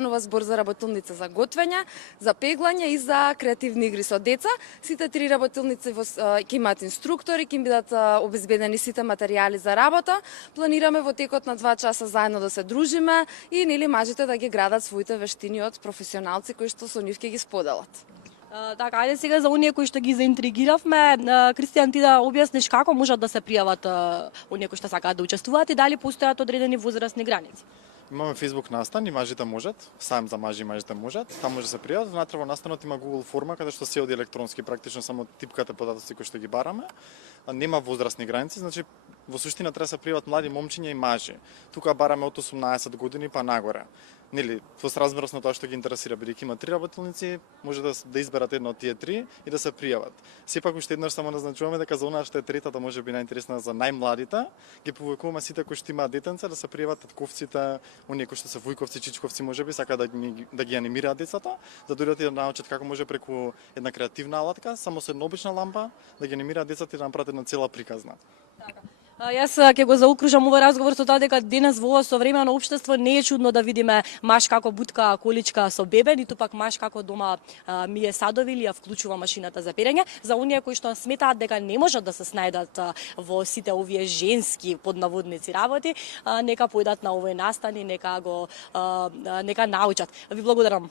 Нова збор за работилница за готвење, за пеглање и за креативни игри со деца. Сите три работилници ќе имаат инструктори, ќе им бидат обезбедени сите материјали за работа. Планираме во текот на 2 часа заедно да се дружиме и нели мажите да ги градат своите вештини од професионалци кои што со нив ќе ги споделат. Така, ајде сега за оние кои што ги заинтригиравме, Кристијан, ти да објасниш како можат да се пријават оние кои што сакаат да учествуваат и дали постојат одредени возрастни граници? Имаме Facebook настан и мажите можат, саем за мажи и мажите можат, таму може да се пријават. Внатре во настанот има Google форма каде што се оди електронски, практично само типкате податоци кои што ги бараме. Нема возрастни граници, значи во суштина треба да се пријават млади момчиња и мажи. Тука бараме од 18 години па нагоре. Нели, во сразмерност на тоа што ги интересира, бидејќи има 3 работилници, може да изберат една од тие 3 и да се пријават. Сепак уште еднаш само назначуваме дека за онаа што е третата може би најинтересна за најмладите, ги повикуваме сите кои што имаат детенца да се пријават, татковците, оние кои што се вујковци, чичковци можеби сака да ги анимираат децата, да дојдат и да научат како може преку една креативна алатка, само со една обична лампа, да ги анимираат децата и да направат една цела приказна. Така. Јас ќе го заокружам овој разговор со тоа дека денес во ова современо општество не е чудно да видиме маж како бутка количка со бебе, ниту пак маж како дома мие садови или ја вклучува машината за перење. За оние кои што сметаат дека не можат да се снајдат во сите овие женски поднаводници работи, нека појдат на овој настан и нека научат. Ви благодарам.